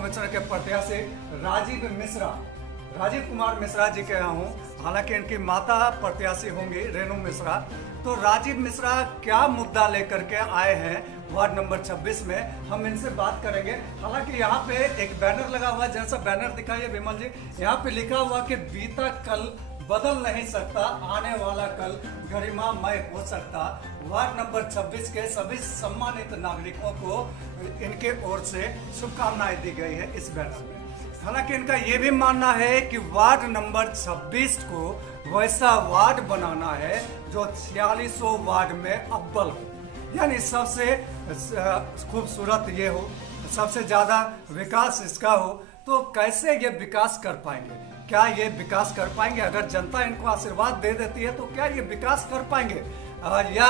Commissioner के प्रत्याशी राजीव कुमार मिश्रा जी के यहाँ हूँ। हालांकि इनकी माता प्रत्याशी होंगी रेणु मिश्रा। तो राजीव मिश्रा क्या मुद्दा लेकर के आए हैं वार्ड नंबर 26 में, हम इनसे बात करेंगे। हालांकि यहाँ पे एक बैनर लगा हुआ है, जैसा बैनर दिखाइए विमल जी। यहाँ पे लिखा हुआ कि बीता कल बदल नहीं सकता, आने वाला कल गरिमामय हो सकता। वार्ड नंबर 26 के सभी सम्मानित नागरिकों को इनके ओर से शुभकामनाएं दी गई है इस बैनर में। हालांकि इनका ये भी मानना है कि वार्ड नंबर 26 को वैसा वार्ड बनाना है जो 4600 वार्ड में अव्वल हो, यानी सबसे खूबसूरत ये हो, सबसे ज्यादा विकास इसका हो। तो कैसे ये विकास कर पाएंगे, क्या ये विकास कर पाएंगे? अगर जनता इनको आशीर्वाद दे देती है तो क्या ये विकास कर पाएंगे, या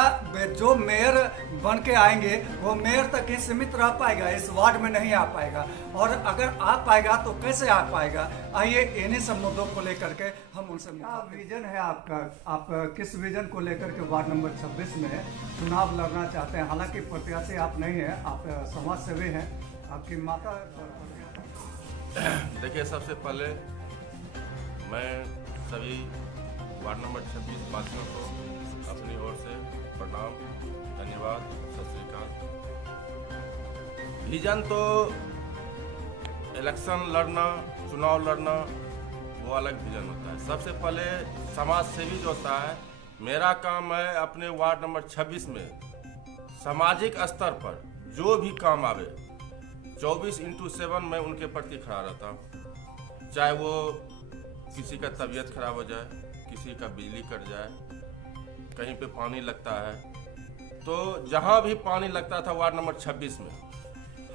जो मेयर बन के आएंगे वो मेयर तक ही सीमित रह पाएगा, इस वार्ड में नहीं आ पाएगा? और अगर आ पाएगा तो कैसे आ पाएगा? आइए इन्हीं सब मुद्दों को लेकर के हम उनसे। क्या विजन है आपका? आप किस विजन को लेकर के वार्ड नंबर 26 में चुनाव लड़ना चाहते हैं? हालांकि प्रत्याशी आप नहीं हैं, आप समाज सेवी हैं, आपकी माता। देखिए, सबसे पहले मैं सभी वार्ड नंबर 26 वासियों को अपनी ओर से प्रणाम, धन्यवाद, सत श्री अकाल। विजन तो इलेक्शन लड़ना, चुनाव लड़ना वो अलग विजन होता है। सबसे पहले समाज सेवी जो होता है, मेरा काम है अपने वार्ड नंबर 26 में सामाजिक स्तर पर जो भी काम आवे 24/7 मैं उनके प्रति खड़ा रहता हूँ। चाहे वो किसी का तबीयत खराब हो जाए, किसी का बिजली कट जाए, कहीं पे पानी लगता है, तो जहाँ भी पानी लगता था वार्ड नंबर 26 में,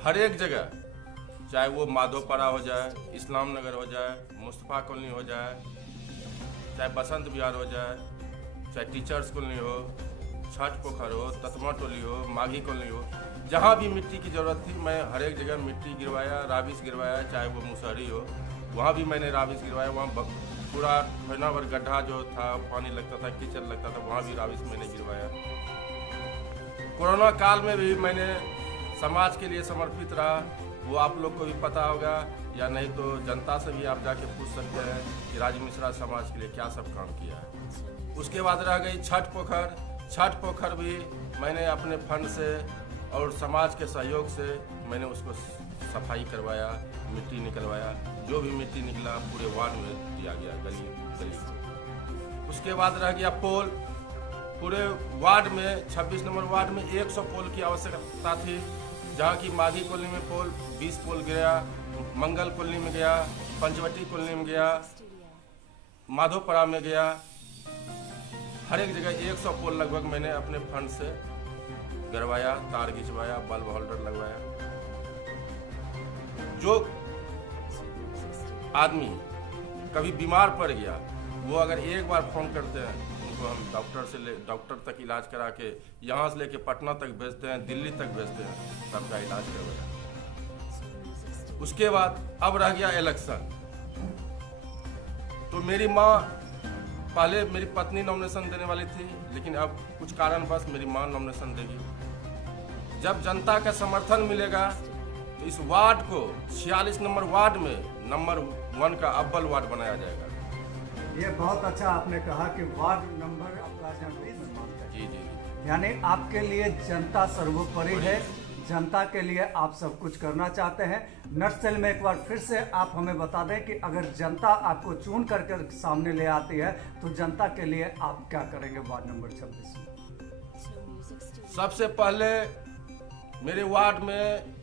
हर एक जगह, चाहे वो माधोपाड़ा हो जाए, इस्लाम नगर हो जाए, मुस्तफा कॉलोनी हो जाए, चाहे बसंत विहार हो जाए, चाहे टीचर्स कॉलोनी हो, छठ पोखर हो, ततमा टोली हो, माघी कॉलोनी हो, जहाँ भी मिट्टी की ज़रूरत थी मैं हर एक जगह मिट्टी गिरवाया, राबिस गिरवाया। चाहे वो मुसहरी हो, वहाँ भी मैंने राबिस गिरवाया। वहाँ पूरा महीना भर गड्ढा जो था, पानी लगता था, कीचड़ लगता था, वहाँ भी राबिस मैंने गिरवाया। कोरोना काल में भी मैंने समाज के लिए समर्पित रहा, वो आप लोग को भी पता होगा, या नहीं तो जनता से भी आप जाके पूछ सकते हैं कि राजीव मिश्रा समाज के लिए क्या सब काम किया है। उसके बाद रह गई छठ पोखर। छठ पोखर भी मैंने अपने फंड से और समाज के सहयोग से मैंने उसको सफाई करवाया, मिट्टी निकलवाया। जो भी मिट्टी निकला पूरे वार्ड में दिया गया, गली गली। उसके बाद रह गया पोल। पूरे वार्ड में 26 नंबर वार्ड में 100 पोल की आवश्यकता थी, जहाँ की माघी कॉलोनी में पोल 20 पोल गया, मंगल कॉलोनी में गया, पंचवटी कॉलोनी में गया, माधोपाड़ा में गया। हर एक जगह 100 पोल लगभग मैंने अपने फंड से गरवाया, तार खिंचवाया, बल्ब होल्डर लगवाया। जो आदमी कभी बीमार पड़ गया, वो अगर एक बार फोन करते हैं, उनको हम डॉक्टर तक इलाज करा के यहाँ से लेके पटना तक भेजते हैं, दिल्ली तक भेजते हैं, सबका इलाज करवाया। उसके बाद अब रह गया इलेक्शन। तो मेरी माँ, पहले मेरी पत्नी नॉमिनेशन देने वाली थी, लेकिन अब कुछ कारणवश मेरी माँ नॉमिनेशन देगी। जब जनता का समर्थन मिलेगा तो इस वार्ड को 46 नंबर वार्ड में नंबर 1 का अव्वल वार्ड बनाया जाएगा। ये बहुत अच्छा आपने कहा कि वार्ड नंबर आपका जी, यानी आपके लिए जनता सर्वोपरि है, जनता के लिए आप सब कुछ करना चाहते हैं। नटसेल में एक बार फिर से आप हमें बता दें कि अगर जनता आपको चुन करके सामने ले आती है तो जनता के लिए आप क्या करेंगे वार्ड नंबर 26 में? सबसे पहले मेरे वार्ड में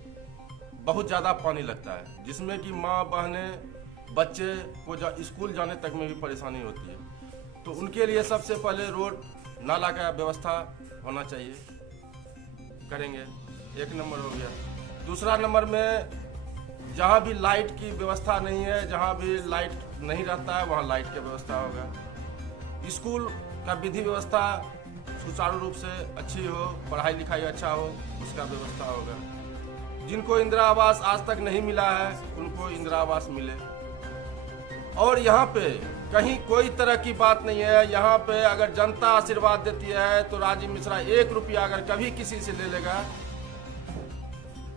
बहुत ज़्यादा पानी लगता है, जिसमें कि माँ बहनें बच्चे को स्कूल जाने तक में भी परेशानी होती है। तो उनके लिए सबसे पहले रोड नाला का व्यवस्था होना चाहिए, करेंगे। 1 नंबर हो गया। दूसरा नंबर में जहाँ भी लाइट की व्यवस्था नहीं है, जहाँ भी लाइट नहीं रहता है, वहाँ लाइट की व्यवस्था होगा। स्कूल का विधि व्यवस्था सुचारू रूप से अच्छी हो, पढ़ाई लिखाई अच्छा हो, उसका व्यवस्था होगा। जिनको इंदिरा आवास आज तक नहीं मिला है, उनको इंदिरा आवास मिले। और यहाँ पे कहीं कोई तरह की बात नहीं है। यहाँ पे अगर जनता आशीर्वाद देती है तो राजीव मिश्रा 1 रुपया अगर कभी किसी से ले लेगा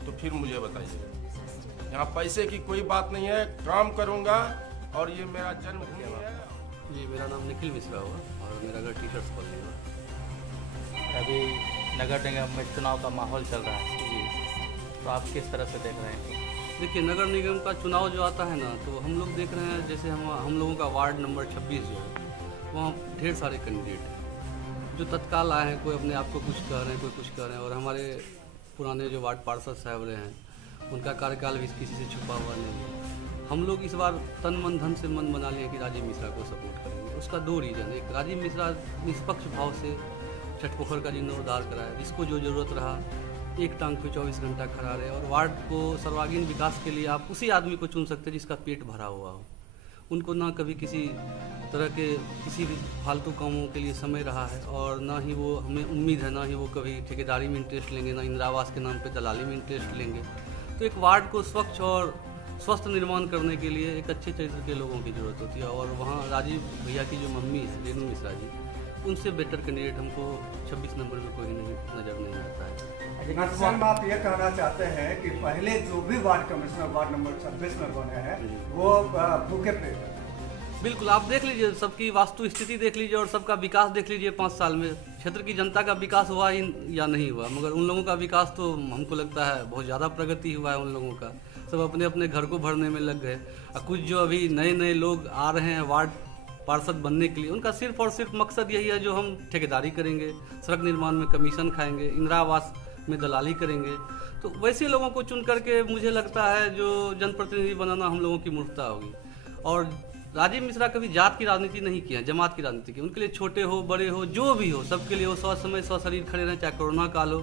तो फिर मुझे बताइए। यहाँ पैसे की कोई बात नहीं है, काम करूँगा और ये मेरा जन्मभूमि है। जी, मेरा नाम निखिल मिश्रा हुआ और मेरा घर टीचर्स कॉलोनी हुआ। अभी नगर निगम में चुनाव का माहौल चल रहा है जी, तो आप किस तरह से देख रहे हैं? देखिए, नगर निगम का चुनाव जो आता है ना, तो हम लोग देख रहे हैं जैसे हम लोगों का वार्ड नंबर 26 जो है, वहाँ ढेर सारे कैंडिडेट हैं जो तत्काल आए हैं। कोई अपने आप को कुछ कह रहे हैं, कोई कुछ कह रहे हैं। और हमारे पुराने जो वार्ड पार्षद साहब रहे हैं, उनका कार्यकाल भी किसी से छुपा हुआ नहीं है। हम लोग इस बार तन मन धन से मन बना लिए कि राजीव मिश्रा को सपोर्ट करेंगे। उसका दो रीज़न। एक, राजीव मिश्रा निष्पक्ष भाव से छठपोखर का जीर्णोद्धार कराया, जिसको जो ज़रूरत रहा एक टांग पे 24 घंटा खड़ा रहे। और वार्ड को सर्वांगीण विकास के लिए आप उसी आदमी को चुन सकते हैं जिसका पेट भरा हुआ हो। उनको ना कभी किसी तरह के किसी भी फालतू कामों के लिए समय रहा है, और ना ही वो, हमें उम्मीद है, ना ही वो कभी ठेकेदारी में इंटरेस्ट लेंगे, ना इंदिरा आवास के नाम पे दलाली में इंटरेस्ट लेंगे। तो एक वार्ड को स्वच्छ और स्वस्थ निर्माण करने के लिए एक अच्छे चरित्र के लोगों की ज़रूरत होती है। और वहाँ राजीव भैया की जो मम्मी है, रेणु मिश्रा जी, उनसे बेटर कैंडिडेट हमको 26 नंबर में कोई नहीं नज़र नहीं आता है। नक्सल आप ये कहना चाहते हैं कि पहले जो भी वार्ड कमिश्नर वार्ड नंबर 26 में बने हैं वो भूखे पेट हैं। बिल्कुल, आप देख लीजिए, सबकी वास्तु स्थिति देख लीजिए और सबका विकास देख लीजिए। 5 साल में क्षेत्र की जनता का विकास हुआ या नहीं हुआ, मगर उन लोगों का विकास तो हमको लगता है बहुत ज़्यादा प्रगति हुआ है। उन लोगों का सब अपने अपने घर को भरने में लग गए। और कुछ जो अभी नए नए लोग आ रहे हैं वार्ड पार्षद बनने के लिए, उनका सिर्फ और सिर्फ मकसद यही है जो हम ठेकेदारी करेंगे, सड़क निर्माण में कमीशन खाएंगे, इंदिरा आवास में दलाली करेंगे। तो वैसे लोगों को चुन करके मुझे लगता है जो जनप्रतिनिधि बनाना हम लोगों की मूर्खता होगी। और राजीव मिश्रा कभी जात की राजनीति नहीं किया, जमात की राजनीति की। उनके लिए छोटे हो बड़े हो जो भी हो, सबके लिए वो सौ समय 100 शरीर खड़े रहें। चाहे कोरोना काल हो,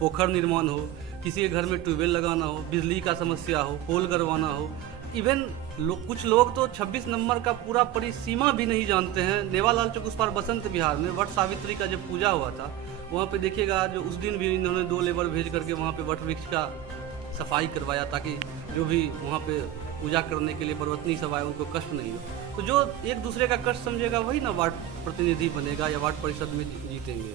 पोखर निर्माण हो, किसी के घर में ट्यूबवेल लगाना हो, बिजली का समस्या हो, पोल करवाना हो। इवन कुछ लोग तो 26 नंबर का पूरा परिसीमा भी नहीं जानते हैं। नेवालाल चौक उस पार बसंत विहार में वट सावित्री का जब पूजा हुआ था, वहाँ पे देखिएगा जो उस दिन भी इन्होंने 2 लेबर भेज करके वहाँ पे वट वृक्ष का सफाई करवाया, ताकि जो भी वहाँ पे पूजा करने के लिए पर्वतनी सब आए उनको कष्ट नहीं हो। तो जो एक दूसरे का कष्ट समझेगा वही ना वार्ड प्रतिनिधि बनेगा या वार्ड परिषद में जीतेंगे।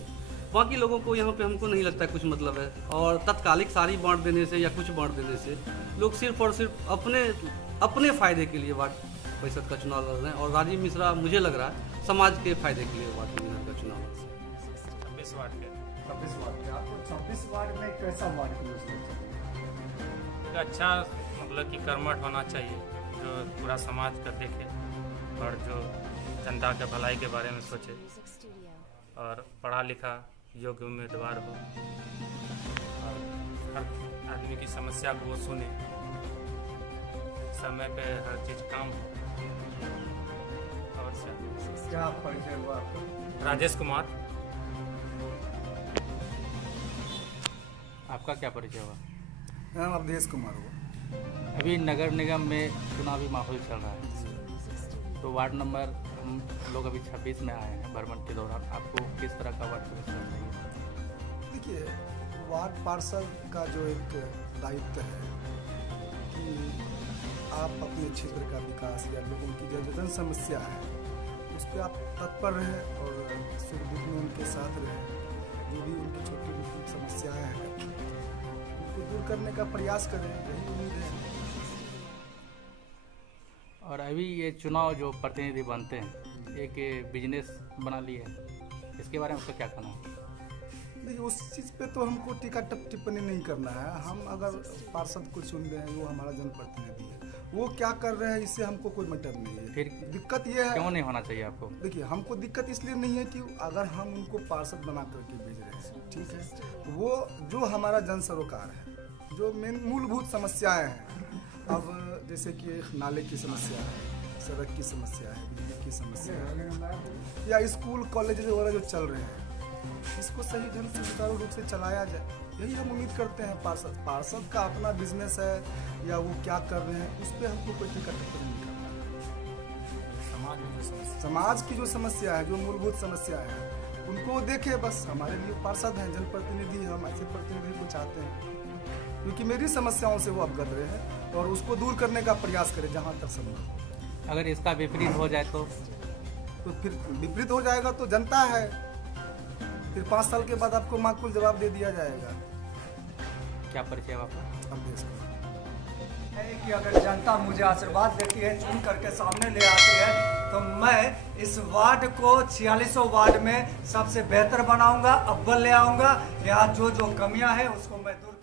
बाकी लोगों को यहाँ पे हमको नहीं लगता कुछ मतलब है। और तत्कालिक सारी बांट देने से या कुछ बांट देने से लोग सिर्फ और सिर्फ अपने फ़ायदे के लिए वार्ड परिषद का चुनाव लड़ रहे हैं। और राजीव मिश्रा मुझे लग रहा है समाज के फायदे के लिए वार्ड परिषद का चुनाव। 26 वार्ड के 26 वार्ड के आपको 26 वार्ड में कैसा वार्ड की योजना? अच्छा, मतलब कि कर्मठ होना चाहिए, जो पूरा समाज का देखे और जो जनता के भलाई के बारे में सोचे, और पढ़ा लिखा योग्य उम्मीदवार हो, और हर आदमी की समस्या को वो सुने, समय पे हर चीज़ काम हो। और क्या परिचय हुआ आपका? राजेश कुमार। आपका क्या परिचय हुआ? नाम अवधेश कुमार हुआ। अभी नगर निगम में चुनावी माहौल चल रहा है, तो वार्ड नंबर हम लोग अभी 26 में आए हैं भ्रमण के दौरान। आपको किस तरह का वार्ड परिषद चाहिए? देखिए, वार्ड पार्षद का जो एक दायित्व है कि आप अपने क्षेत्र का विकास या लोगों की जो जन समस्या है उस पर आप तत्पर रहें और सुख दुख में उनके साथ रहें। जो भी उनकी छोटी मोटी समस्याएं हैं उनको दूर करने का प्रयास करें, यही उम्मीद है। और अभी ये चुनाव जो प्रतिनिधि बनते हैं एक बिजनेस बना लिए है, इसके बारे में उसका क्या कहना है? देखिए, उस चीज़ पे तो हमको टीका टिप्पणी नहीं करना है। हम अगर पार्षद को चुन रहे हैं, वो हमारा जनप्रतिनिधि है, वो क्या कर रहे हैं इससे हमको कोई मतलब नहीं है। फिर दिक्कत ये है, क्यों नहीं होना चाहिए आपको? देखिए, हमको दिक्कत इसलिए नहीं है कि अगर हम उनको पार्षद बना करके भेज रहे हैं, ठीक है, वो जो हमारा जन सरोकार है, जो मेन मूलभूत समस्याएं हैं, अब जैसे कि नाले की समस्या है, सड़क की समस्या है, बिजली की समस्या है, या स्कूल कॉलेज वगैरह जो चल रहे हैं, इसको सही ढंग से सुचारू रूप से चलाया जाए, यही हम उम्मीद करते हैं। पार्षद का अपना बिजनेस है या वो क्या कर रहे हैं उस पर हमको कोई टिकट नहीं करना है। समाज की जो समस्या है, जो मूलभूत समस्या है, उनको देखे बस। हमारे लिए पार्षद हैं, जनप्रतिनिधि, हम ऐसे प्रतिनिधि को चाहते हैं क्योंकि मेरी समस्याओं से वो अवगत रहे हैं और उसको दूर करने का प्रयास करें जहाँ तक संभव हो। अगर इसका विपरीत हो जाए तो फिर विपरीत हो जाएगा तो जनता है, फिर 5 साल के बाद आपको माकूल जवाब दे दिया जाएगा। क्या परिचय है आपका? अब देश का है कि अगर जनता मुझे आशीर्वाद देती है, चुन करके सामने ले आती है, तो मैं इस वार्ड को 4600 वार्ड में सबसे बेहतर बनाऊंगा, अव्वल ले आऊंगा। यहाँ जो जो कमियां हैं उसको मैं दूर